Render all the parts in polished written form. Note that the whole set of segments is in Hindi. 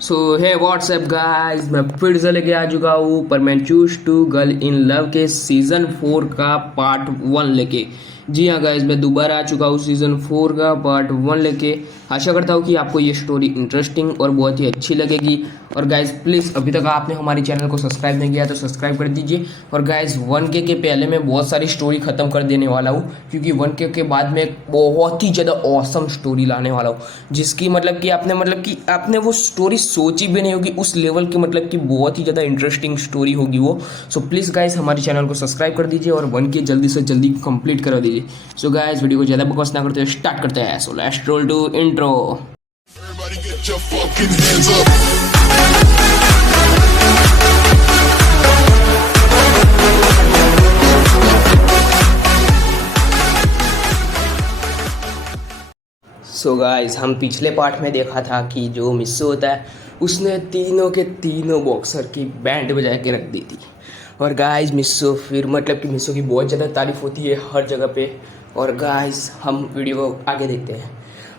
सो है व्हाट्सएप गाइस, मैं फिर से लेके आ चुका हूँ पर मैं choose to girl in love के सीज़न 4 का पार्ट 1 लेके। जी हाँ गाइस, मैं दोबारा आ चुका हूँ सीज़न 4 का पार्ट 1 लेके। आशा करता हूँ कि आपको ये स्टोरी इंटरेस्टिंग और बहुत ही अच्छी लगेगी। और गाइस प्लीज़, अभी तक आपने हमारे चैनल को सब्सक्राइब नहीं किया तो सब्सक्राइब कर दीजिए। और गाइस 1K के पहले मैं बहुत सारी स्टोरी ख़त्म कर देने वाला हूँ, क्योंकि 1K के बाद में एक बहुत ही ज़्यादा ऑसम स्टोरी लाने वाला हूँ, जिसकी आपने वो स्टोरी सोची भी नहीं होगी उस लेवल की, मतलब कि बहुत ही ज़्यादा इंटरेस्टिंग स्टोरी होगी वो। सो प्लीज़ गाइस, हमारे चैनल को सब्सक्राइब कर दीजिए और 1K जल्दी से जल्दी कंप्लीट करा दीजिए। सो गाइस, वीडियो को ज़्यादा बकवास ना करते हुए स्टार्ट करते हैं। So let's roll to intro. Everybody get your fucking hands up. So guys, हम पिछले पार्ट में देखा था कि जो मिस्सू होता है उसने तीनों के तीनों बॉक्सर की बैंड बजा के रख दी थी। और गाइस मिस्सू फिर मतलब कि मिस्सू की बहुत ज़्यादा तारीफ होती है हर जगह पे। और गाइस हम वीडियो को आगे देखते हैं।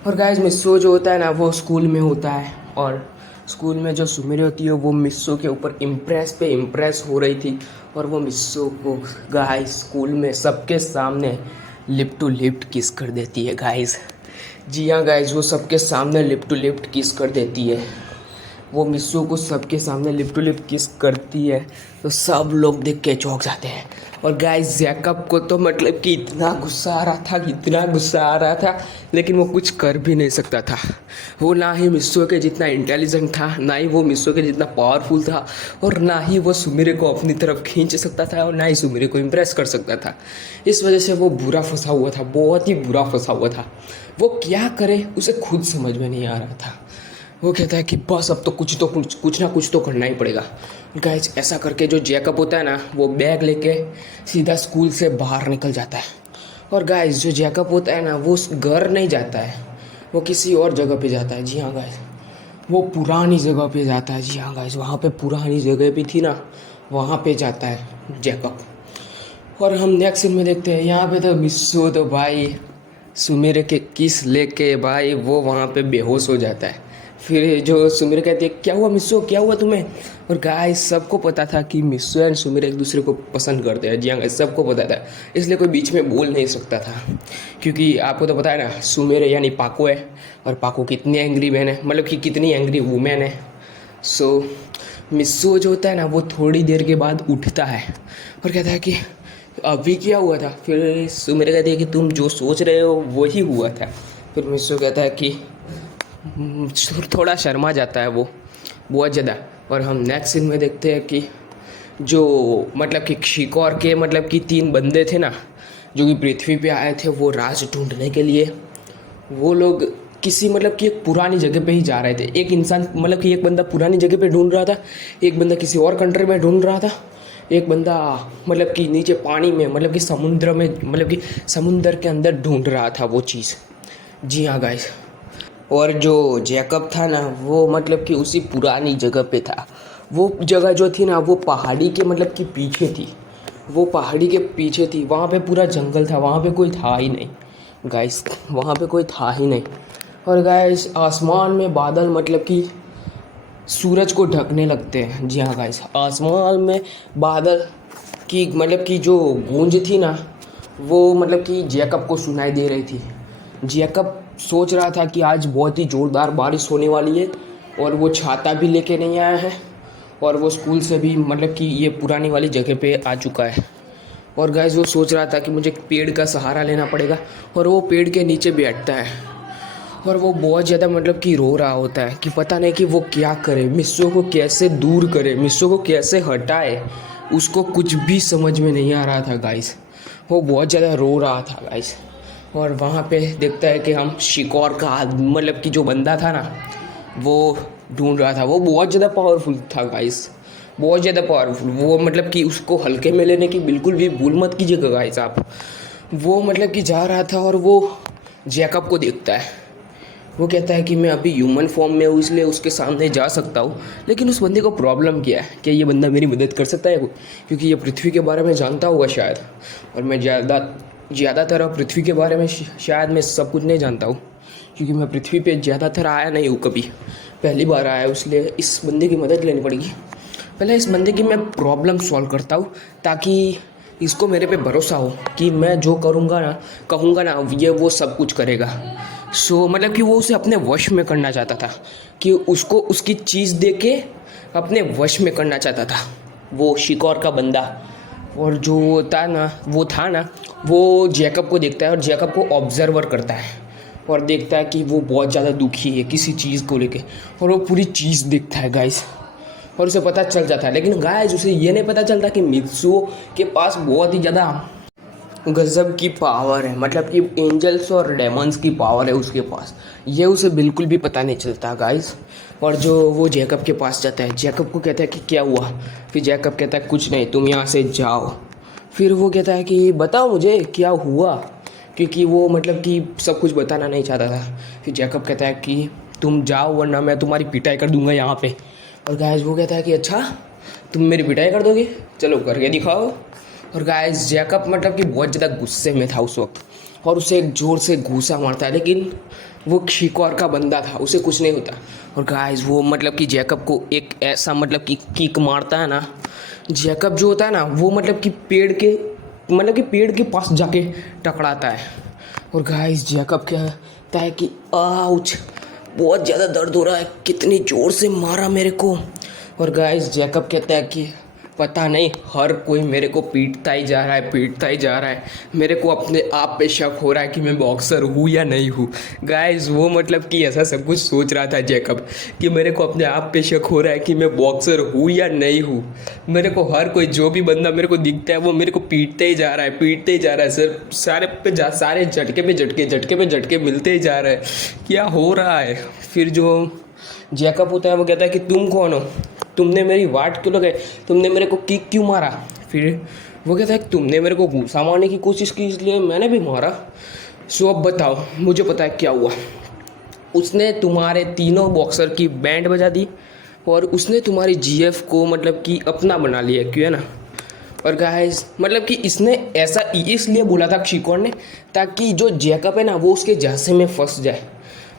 और गाइस मिस्सू जो होता है ना, वो स्कूल में होता है, और स्कूल में जो सुमेरी होती है वो मिस्सू के ऊपर इम्प्रेस हो रही थी। और वो मिस्सू को गाइस स्कूल में सबके सामने लिप टू लिप किस कर देती है गाइस। जी हाँ गाइस, वो सबके सामने लिप टू लिप किस कर देती है। वो मिस्सू को सबके सामने लिप टू लिप किस करती है तो सब लोग देख के चौंक जाते हैं। और गाइस जैकब को तो मतलब कि इतना गुस्सा आ रहा था, लेकिन वो कुछ कर भी नहीं सकता था। वो ना ही मिस्सू के जितना इंटेलिजेंट था, ना ही वो मिस्सू के जितना पावरफुल था, और ना ही वो सुमिरे को अपनी तरफ खींच सकता था, और ना ही सुमिरे को इम्प्रेस कर सकता था। इस वजह से वो बुरा फंसा हुआ था, बहुत ही बुरा फंसा हुआ था। वो क्या करे उसे खुद समझ में नहीं आ रहा था। वो कहता है कि बस अब तो कुछ ना कुछ तो करना ही पड़ेगा। गाइस ऐसा करके जो जैकब होता है ना, वो बैग लेके सीधा स्कूल से बाहर निकल जाता है। और गाइस जो जैकब होता है ना, वो घर नहीं जाता है, वो किसी और जगह पे जाता है। जी हाँ गाइस, वो पुरानी जगह पे जाता है। जी हाँ गाइस, वहाँ पे पुरानी जगह भी थी ना, वहाँ पे जाता है जैकब। और हम नेक्स्ट सीन में देखते हैं, यहाँ पे तो मिस्सू तो भाई सुमेर के किस लेके भाई वो वहाँ पे बेहोश हो जाता है। फिर जो सुमेर कहती है, क्या हुआ मिस्सू, क्या हुआ तुम्हें? और गाइस सबको पता था कि मिस्सू एंड सुमेर एक दूसरे को पसंद करते हैं। जी हाँ गाइस, सबको पता था, इसलिए कोई बीच में बोल नहीं सकता था। क्योंकि आपको तो पता है ना, सुमेर यानी पाको है, और पाको कितनी एंग्री मैन है, मतलब कि कितनी एंग्री वूमेन है। सो मिस्सू जो होता है ना, वो थोड़ी देर के बाद उठता है और कहता है कि अभी क्या हुआ था? फिर सुमेर कहती है कि तुम जो सोच रहे हो वही हुआ था। फिर मिस्सू कहता है कि थोड़ा शर्मा जाता है वो बहुत ज़्यादा। और हम नेक्स्ट सीन में देखते हैं कि जो मतलब कि शिकार के मतलब कि 3 बंदे थे ना, जो कि पृथ्वी पे आए थे वो राज ढूंढने के लिए। वो लोग किसी मतलब कि एक पुरानी जगह पे ही जा रहे थे। एक इंसान मतलब कि एक बंदा पुरानी जगह पे ढूंढ रहा था, एक बंदा किसी और कंट्री में ढूंढ रहा था, एक बंदा मतलब कि नीचे पानी में मतलब कि समुद्र में मतलब कि समुद्र के अंदर ढूंढ रहा था वो चीज़। जी हाँ गाइस, और जो जैकब था ना, वो मतलब कि उसी पुरानी जगह पे था। वो जगह जो थी ना, वो पहाड़ी के मतलब कि पीछे थी। वो पहाड़ी के पीछे थी, वहाँ पे पूरा जंगल था, वहाँ पे कोई था ही नहीं गाइस, वहाँ पे कोई था ही नहीं। और गाइस आसमान में बादल मतलब कि सूरज को ढकने लगते हैं। जी हाँ गाइस, आसमान में बादल की मतलब कि जो गूंज थी ना, वो मतलब कि जैकब को सुनाई दे रही थी। जैकब सोच रहा था कि आज बहुत ही ज़ोरदार बारिश होने वाली है, और वो छाता भी लेके नहीं आया है, और वो स्कूल से भी मतलब कि ये पुरानी वाली जगह पे आ चुका है। और गाइस वो सोच रहा था कि मुझे पेड़ का सहारा लेना पड़ेगा, और वो पेड़ के नीचे बैठता है। और वो बहुत ज़्यादा मतलब कि रो रहा होता है कि पता नहीं कि वो क्या करे, मिस्सू को कैसे दूर करे, मिस्सू को कैसे हटाए। उसको कुछ भी समझ में नहीं आ रहा था गाइस, वो बहुत ज़्यादा रो रहा था गाइस। और वहाँ पे देखता है कि हम शिकार का मतलब कि जो बंदा था ना, वो ढूंढ रहा था। वो बहुत ज़्यादा पावरफुल था गाइस, बहुत ज़्यादा पावरफुल। वो मतलब कि उसको हल्के में लेने की बिल्कुल भी भूल मत कीजिएगा गाइस आप। वो मतलब कि जा रहा था, और वो जैकब को देखता है। वो कहता है कि मैं अभी ह्यूमन फॉर्म में हूँ, इसलिए उसके सामने जा सकता हूँ। लेकिन उस बंदे को प्रॉब्लम क्या है, क्या ये बंदा मेरी मदद कर सकता है? क्योंकि ये पृथ्वी के बारे में जानता होगा शायद, और मैं ज़्यादातर पृथ्वी के बारे में शायद मैं सब कुछ नहीं जानता हूँ, क्योंकि मैं पृथ्वी पे ज़्यादातर आया नहीं हूँ कभी, पहली बार आया हूँ, इसलिए इस बंदे की मदद लेनी पड़ेगी। पहले इस बंदे की मैं प्रॉब्लम सॉल्व करता हूँ ताकि इसको मेरे पे भरोसा हो कि मैं जो करूँगा ना, कहूँगा ना, ये वो सब कुछ करेगा। मतलब कि वो उसे अपने वश में करना चाहता था, कि उसको उसकी चीज़ दे के अपने वश में करना चाहता था वो शिकौर का बंदा। और जो था ना वो जैकब को देखता है और जैकब को ऑब्जर्वर करता है और देखता है कि वो बहुत ज़्यादा दुखी है किसी चीज़ को लेके, और वो पूरी चीज़ देखता है गाइस, और उसे पता चल जाता है। लेकिन गाइस उसे ये नहीं पता चलता कि मित्सुओ के पास बहुत ही ज़्यादा गजब की पावर है, मतलब कि एंजल्स और डेमंस की पावर है उसके पास, ये उसे बिल्कुल भी पता नहीं चलता गाइस। और जो वो जैकब के पास जाता है, जैकब को कहता है कि क्या हुआ। फिर जैकब कहता है कुछ नहीं, तुम यहाँ से जाओ। फिर वो कहता है कि बताओ मुझे क्या हुआ, क्योंकि वो मतलब कि सब कुछ बताना नहीं चाहता था। फिर जैकब कहता है कि तुम जाओ वरना मैं तुम्हारी पिटाई कर दूंगा यहाँ पे। और गाइस वो कहता है कि अच्छा तुम मेरी पिटाई कर दोगे, चलो करके दिखाओ। और गाइस जैकब मतलब कि बहुत ज़्यादा गुस्से में था उस वक्त, और उसे एक ज़ोर से घूसा मारता है, लेकिन वो शिकौर का बंदा था, उसे कुछ नहीं होता। और गाइस वो मतलब कि जैकब को एक ऐसा मतलब कि किक मारता है ना, जैकब जो होता है ना वो मतलब कि पेड़ के पास जाके टकराता है। और गाइस जैकब कहता है कि आउच, बहुत ज़्यादा दर्द हो रहा है, कितनी ज़ोर से मारा मेरे को। और गाइस जैकब कहता है कि पता नहीं हर कोई मेरे को पीटता ही जा रहा है, मेरे को अपने आप पे शक हो रहा है कि मैं बॉक्सर हूँ या नहीं हूँ। गाइस वो मतलब कि ऐसा सब कुछ सोच रहा था जैकब कि मेरे को अपने आप पे शक हो रहा है कि मैं बॉक्सर हूँ या नहीं हूँ। मेरे को हर कोई जो भी बंदा मेरे को दिखता है वो मेरे को पीटते ही जा रहा है सर, सारे झटके पे झटके मिलते ही जा रहे हैं, क्या हो रहा है। फिर जो जैकब होता है वो कहता है कि तुम कौन हो, तुमने मेरी वाट क्यों लगाई, तुमने मेरे को किक क्यों मारा। फिर वो कहता है कि तुमने मेरे को घूसा मारने की कोशिश की इसलिए मैंने भी मारा। सो अब बताओ मुझे पता है क्या हुआ। उसने तुम्हारे तीनों बॉक्सर की बैंड बजा दी और उसने तुम्हारी जीएफ को मतलब कि अपना बना लिया, क्यों है ना। और गाइस मतलब कि इसने ऐसा इसलिए बोला था शिकौर ने ताकि जो जैकब है ना वो उसके झांसे में फंस जाए।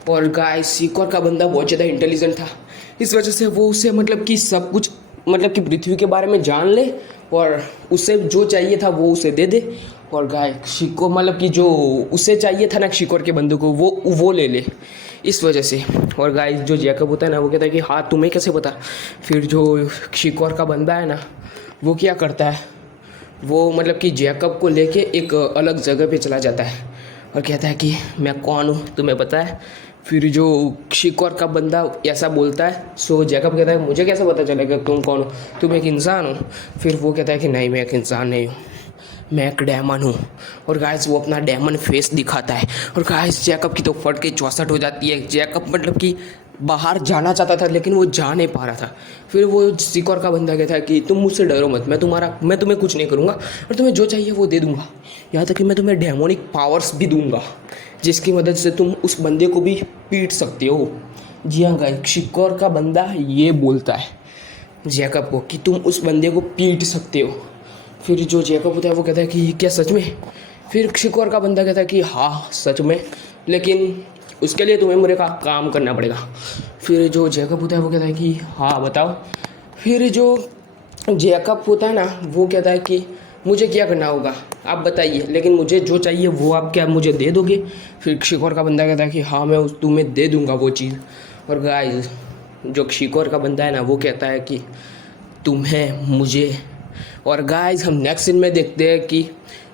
और गाइस शिकौर का बंदा बहुत ज़्यादा इंटेलिजेंट था, इस वजह से वो उसे मतलब कि सब कुछ मतलब कि पृथ्वी के बारे में जान ले और उसे जो चाहिए था वो उसे दे दे। और गाइस शिकौर मतलब कि जो उसे चाहिए था ना शिकौर के बंदे को वो ले ले, इस वजह से। और गाइस जो जैकब होता है ना वो कहता है कि हाँ तुम्हें कैसे पता। फिर जो शिकौर का बंदा है ना वो क्या करता है, वो मतलब कि जैकब को लेके एक अलग जगह पे चला जाता है और कहता है कि मैं कौन हूँ तुम्हें पता है। फिर जो शिकौर का बंदा ऐसा बोलता है, सो जैकब कहता है मुझे कैसे पता चलेगा तुम कौन हो, तुम एक इंसान हो। फिर वो कहता है कि नहीं मैं एक इंसान नहीं हूँ, मैं एक डेमन हूँ। और गाइस वो अपना डेमन फेस दिखाता है और गाइस जैकब की तो फट के 64 हो जाती है। जैकब मतलब कि बाहर जाना चाहता था लेकिन वो जा नहीं पा रहा था। फिर वो शिकौर का बंदा कहता है कि तुम मुझसे डरो मत, मैं तुम्हें कुछ नहीं करूँगा और तुम्हें जो चाहिए वो दे दूँगा, यहाँ तक कि मैं तुम्हें डेमोनिक पावर्स भी दूँगा जिसकी मदद से तुम उस बंदे को भी पीट सकते हो। जी हाँ गाइस शिकौर का बंदा ये बोलता है जैकब को कि तुम उस बंदे को पीट सकते हो। फिर जो जैकब होता है वो कहता है कि क्या सच में। फिर शिकौर का बंदा कहता है कि हाँ सच में, लेकिन उसके लिए तुम्हें मेरे का काम करना पड़ेगा। फिर जो जैकब होता है वो कहता है कि हाँ बताओ। फिर जो जैकब होता है ना वो कहता है कि मुझे क्या करना होगा आप बताइए, लेकिन मुझे जो चाहिए वो आप क्या मुझे दे दोगे। फिर शिकौर का बंदा कहता है कि हाँ मैं तुम्हें दे दूँगा वो चीज़। और गाइस जो शिकौर का बंदा है ना वो कहता है कि तुम्हें मुझे। और गाइस हम नेक्स्ट सीन में देखते हैं कि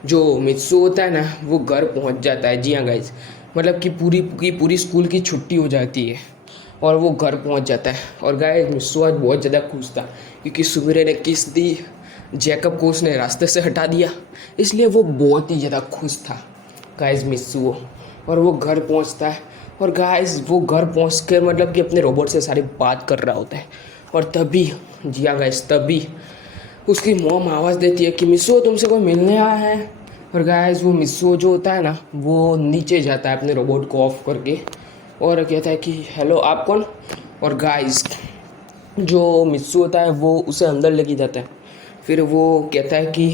जो मित्सु होता है ना वो घर पहुंच जाता है। जी हाँ गाइस मतलब कि पूरी स्कूल की छुट्टी हो जाती है और वो घर पहुंच जाता है। और गाइस मित्सु आज बहुत ज़्यादा खुश था क्योंकि सुमिरे ने किस दी, जैकब को उसने रास्ते से हटा दिया, इसलिए वो बहुत ही ज़्यादा खुश था गाइस मित्सु। और वो घर पहुंचता है और गाइस वो घर पहुंच कर मतलब कि अपने रोबोट से सारी बात कर रहा होता है। और तभी जी हाँ गाइस तभी उसकी मॉम आवाज़ देती है कि मित्सु तुमसे कोई मिलने आया है। और गाइस वो मित्सु जो होता है ना वो नीचे जाता है अपने रोबोट को ऑफ करके और कहता है कि हेलो आप कौन। और गाइस जो मित्सु होता है वो उसे अंदर लेके जाता है। फिर वो कहता है कि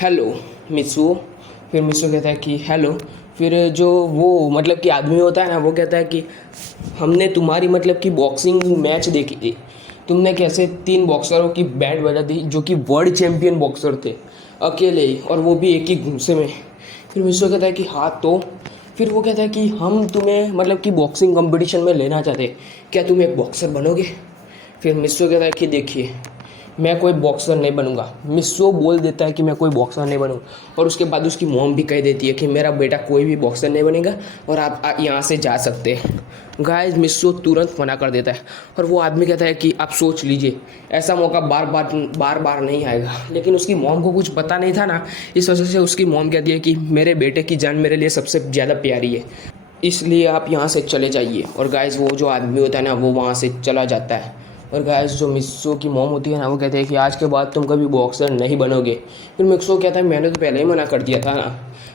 हेलो मित्सु। फिर मित्सु कहता है कि हेलो फिर जो वो मतलब कि आदमी होता है ना, वो कहता है कि हमने तुम्हारी मतलब कि बॉक्सिंग मैच देखी थी, तुमने कैसे 3 बॉक्सरों की बैंड बजा दी जो कि वर्ल्ड चैम्पियन बॉक्सर थे अकेले ही, और वो भी एक ही घूंसे में। फिर मिस्सो कहता है कि हाँ तो फिर वो कहता है कि हम तुम्हें मतलब कि बॉक्सिंग कंपटीशन में लेना चाहते, क्या तुम एक बॉक्सर बनोगे? फिर मिस्सो कहता है कि देखिए मैं कोई बॉक्सर नहीं बनूंगा। मिस्सो बोल देता है कि मैं कोई बॉक्सर नहीं बनूंगा, और उसके बाद उसकी मॉम भी कह देती है कि मेरा बेटा कोई भी बॉक्सर नहीं बनेगा और आप यहाँ से जा सकते हैं। गाइस मिस्सो तुरंत मना कर देता है, और वो आदमी कहता है कि आप सोच लीजिए, ऐसा मौका बार बार नहीं आएगा। लेकिन उसकी मॉम को कुछ पता नहीं था ना, इस वजह से उसकी मॉम कहती है कि मेरे बेटे की जान मेरे लिए सबसे ज़्यादा प्यारी है, इसलिए आप यहाँ से चले जाइए। और गाइस वो जो आदमी होता है ना, वो वहाँ से चला जाता है। और गाइस जो मिस्सो की मॉम होती है ना, वो कहते हैं कि आज के बाद तुम कभी बॉक्सर नहीं बनोगे। फिर मिस्सो कहता है मैंने तो पहले ही मना कर दिया था ना।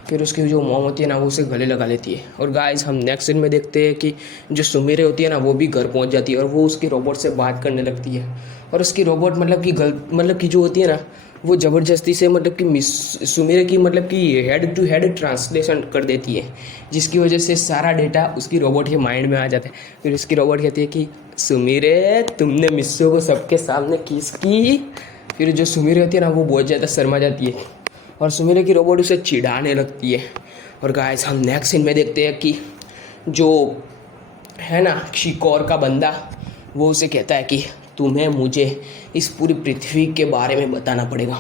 फिर उसकी जो मॉम होती है ना, वो उसे गले लगा लेती है। और गाइस हम नेक्स्ट सीन में देखते हैं कि जो सुमिरे होती है ना, वो भी घर पहुंच जाती है और वो उसकी रोबोट से बात करने लगती है। और उसकी रोबोट मतलब कि जो होती है ना, वो ज़बरदस्ती से मतलब कि सुमिरे की मतलब कि हेड टू हेड ट्रांसलेशन कर देती है, जिसकी वजह से सारा डेटा उसकी रोबोट के माइंड में आ जाता है। फिर उसकी रोबोट कहती है कि सुमिरे तुमने मिस्सो को सबके सामने किस की। फिर जो सुमिरे होती है ना, वो बहुत ज़्यादा शर्मा जाती है और सुमिरे की रोबोट उसे चिढ़ाने लगती है। और गाइस हम नेक्स्ट सीन में देखते हैं कि जो है ना शिकोर का बंदा, वो उसे कहता है कि तुम्हें मुझे इस पूरी पृथ्वी के बारे में बताना पड़ेगा।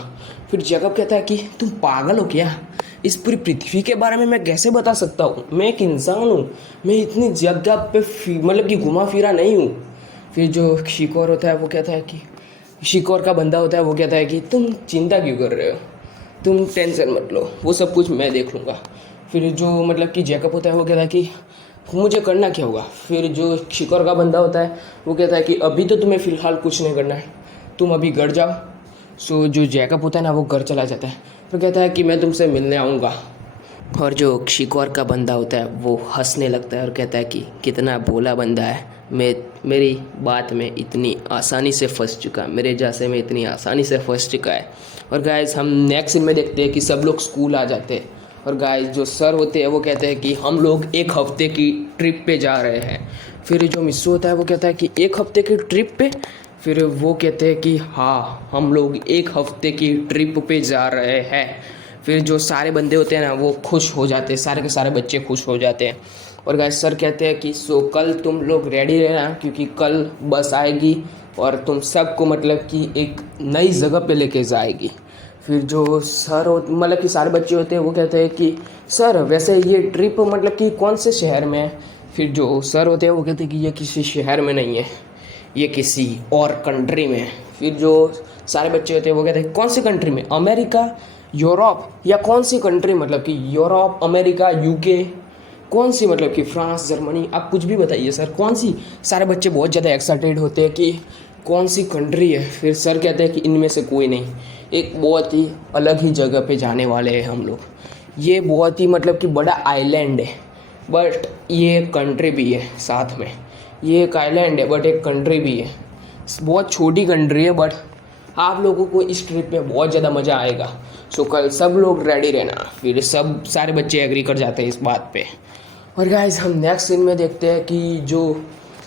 फिर जैकब कहता है कि तुम पागल हो क्या, इस पूरी पृथ्वी के बारे में मैं कैसे बता सकता हूँ, मैं एक इंसान हूँ, मैं इतनी जगह पे मतलब कि घुमा फिरा नहीं हूँ। फिर जो शिकोर होता है वो कहता है कि शिकोर का बंदा होता है, वो कहता है कि तुम चिंता क्यों कर रहे हो, तुम टेंशन मत लो, वो सब कुछ मैं देख लूँगा। फिर जो मतलब कि जैकब होता है वो कहता है कि मुझे करना क्या होगा। फिर जो शिकोर का बंदा होता है वो कहता है कि अभी तो तुम्हें फ़िलहाल कुछ नहीं करना है, तुम अभी घर जाओ। सो जो जैकब होता है ना, वो घर चला जाता है। फिर कहता है कि मैं तुमसे मिलने आऊँगा। और जो शिकोर का बंदा होता है वो हंसने लगता है और कहता है कि कितना भोला बंदा है, मेरी बात में इतनी आसानी से फंस चुका, मेरे जैसे में इतनी आसानी से फंस चुका है। और गाइस हम नेक्स्ट सीन में देखते हैं कि सब लोग स्कूल आ जाते हैं। और गाइस जो सर होते हैं वो कहते हैं कि हम लोग 1 हफ्ते की ट्रिप पे जा रहे हैं। फिर जो मिस्सू होता है वो कहता है कि 1 हफ्ते की ट्रिप पे। फिर वो कहते हैं कि हाँ हम लोग 1 हफ्ते की ट्रिप पे जा रहे हैं। फिर जो सारे बंदे होते हैं ना, वो खुश हो जाते हैं, सारे के सारे बच्चे खुश हो जाते हैं। और गाइस सर कहते हैं कि सो कल तुम लोग रेडी रहना, क्योंकि कल बस आएगी और तुम सबको मतलब कि एक नई जगह पे लेके जाएगी। फिर जो सर मतलब कि सारे बच्चे होते हैं वो कहते हैं कि सर वैसे ये ट्रिप मतलब कि कौन से शहर में है। फिर जो सर होते हैं वो कहते हैं कि ये किसी शहर में नहीं है, ये किसी और कंट्री में है। फिर जो सारे बच्चे होते हैं वो कहते हैं कौन सी कंट्री में, अमेरिका, यूरोप, या कौन सी कंट्री मतलब कि यूरोप, अमेरिका, यूके, कौन सी मतलब कि फ्रांस, जर्मनी, आप कुछ भी बताइए सर, कौन सी। सारे बच्चे बहुत ज़्यादा एक्साइटेड होते हैं कि कौन सी कंट्री है। फिर सर कहते हैं कि इनमें से कोई नहीं, एक बहुत ही अलग ही जगह पे जाने वाले हैं हम लोग। ये बहुत ही मतलब कि बड़ा आइलैंड है, बट ये एक कंट्री भी है साथ में। ये एक आइलैंड है बट एक कंट्री भी है, बहुत छोटी कंट्री है, बट आप लोगों को इस ट्रिप में बहुत ज़्यादा मज़ा आएगा। सो कल सब लोग रेडी रहना। फिर सब सारे बच्चे एग्री कर जाते हैं इस बात पे। और गाइस हम नेक्स्ट सीन में देखते हैं कि जो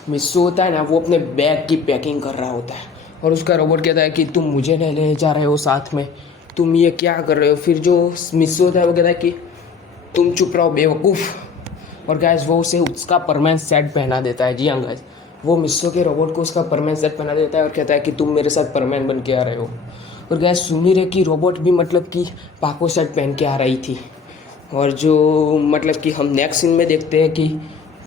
मिस्सू होता है ना, वो अपने बैग की पैकिंग कर रहा होता है और उसका रोबोट कहता है कि तुम मुझे नहीं ले जा रहे हो साथ में, तुम ये क्या कर रहे हो। फिर जो मिस्सू होता है वो कहता है कि तुम चुप रहो बेवकूफ़। और गाइस वो उसे उसका परमानेंट सेट पहना देता है। जी हाँ गाइस, वो मिस्सू के रोबोट को उसका परमानेंट सेट पहना देता है और कहता है कि तुम मेरे साथ परमानेंट बन के आ रहे हो। और गाइस सुमिरे की रोबोट भी मतलब कि पाको सेट पहन के आ रही थी। और जो मतलब कि हम नेक्स्ट सीन में देखते हैं कि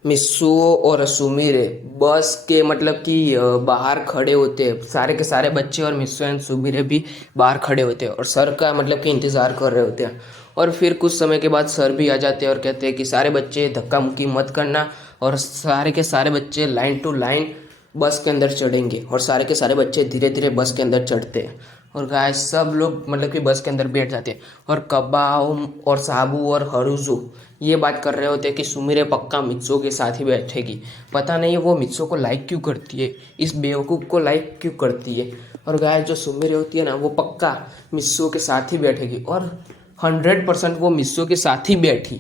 मिस्सू और सुमिरे बस के मतलब कि बाहर खड़े होते हैं, सारे के सारे बच्चे, और मिस्सू एंड सुमिरे भी बाहर खड़े होते हैं और सर का मतलब कि इंतज़ार कर रहे होते हैं। और फिर कुछ समय के बाद सर भी आ जाते हैं और कहते हैं कि सारे बच्चे धक्का मुक्की मत करना, और सारे के सारे बच्चे लाइन टू लाइन बस के अंदर चढ़ेंगे। और सारे के सारे बच्चे धीरे धीरे बस के अंदर चढ़ते हैं और गाइस सब लोग मतलब कि बस के अंदर बैठ जाते हैं। और कब्बाओ और साबू और हरुजू ये बात कर रहे होते हैं कि सुमिरे पक्का मित्सो के साथ ही बैठेगी। पता नहीं वो मित्सो को लाइक क्यों करती है, इस बेवकूफ़ को लाइक क्यों करती है। और गाइस जो सुमिरे होती है ना, वो पक्का मित्सो के साथ ही बैठेगी और 100% वो मित्सो के साथ ही बैठी।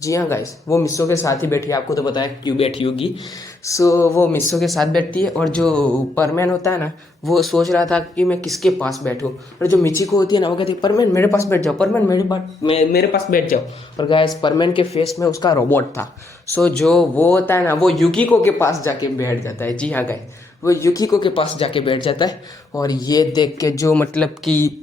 जी हाँ गाइस, वो मिस्सो के साथ ही बैठी है, आपको तो पता है क्यों बैठी होगी। सो वो मिस्सो के साथ बैठती है और जो परमैन होता है ना, वो सोच रहा था कि मैं किसके पास बैठूं, और जो मिचिको होती है ना, वो कहती है परमैन मेरे पास बैठ जाओ, परमैन मेरे पास बैठ जाओ। और गाइस परमैन के फेस में उसका रोबोट था। सो जो वो होता है ना, वो युकिको के पास जाके बैठ जाता है। जी हाँ गाइस, वो युकिको के पास जाके बैठ जाता है। और ये देख के जो मतलब कि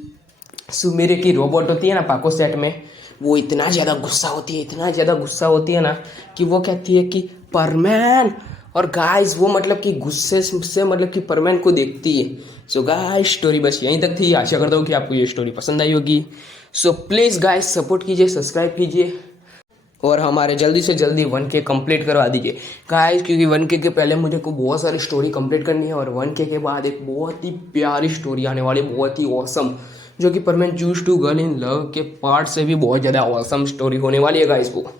सुमिरे की रोबोट होती है ना पाको सेट में, वो इतना ज़्यादा गुस्सा होती है, इतना ज़्यादा गुस्सा होती है ना, कि वो कहती है कि परमैन। और गाइस वो मतलब कि गुस्से से मतलब कि परमैन को देखती है। सो गाइस स्टोरी बस यहीं तक थी। आशा करता हूँ कि आपको ये स्टोरी पसंद आई होगी। सो प्लीज़ गाइस सपोर्ट कीजिए, सब्सक्राइब कीजिए और हमारे जल्दी से जल्दी 1K कंप्लीट करवा दीजिए गाइस, क्योंकि 1K के पहले मुझे को बहुत सारी स्टोरी कंप्लीट करनी है, और 1K के बाद एक बहुत ही प्यारी स्टोरी आने वाली, बहुत ही ऑसम, जो कि Perman choose to girl in love के पार्ट से भी बहुत ज़्यादा ऑसम स्टोरी होने वाली है गाइस वो।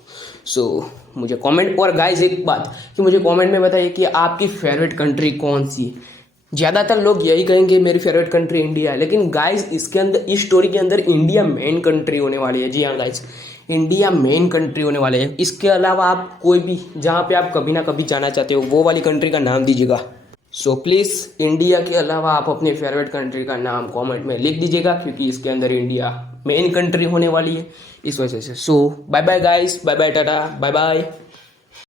सो मुझे कमेंट, और गाइस एक बात कि मुझे कमेंट में बताइए कि आपकी फेवरेट कंट्री कौन सी है। ज़्यादातर लोग यही कहेंगे मेरी फेवरेट कंट्री इंडिया है, लेकिन गाइस इसके अंदर, इस स्टोरी के अंदर इंडिया मेन कंट्री होने वाली है। जी हाँ गाइस, इंडिया मेन कंट्री होने वाले है। इसके अलावा आप कोई भी जहाँ पे आप कभी ना कभी जाना चाहते हो वो वाली कंट्री का नाम दीजिएगा। सो प्लीज़ इंडिया के अलावा आप अपने फेवरेट कंट्री का नाम कमेंट में लिख दीजिएगा, क्योंकि इसके अंदर इंडिया मेन कंट्री होने वाली है इस वजह से। So bye bye guys, bye bye tata, bye bye.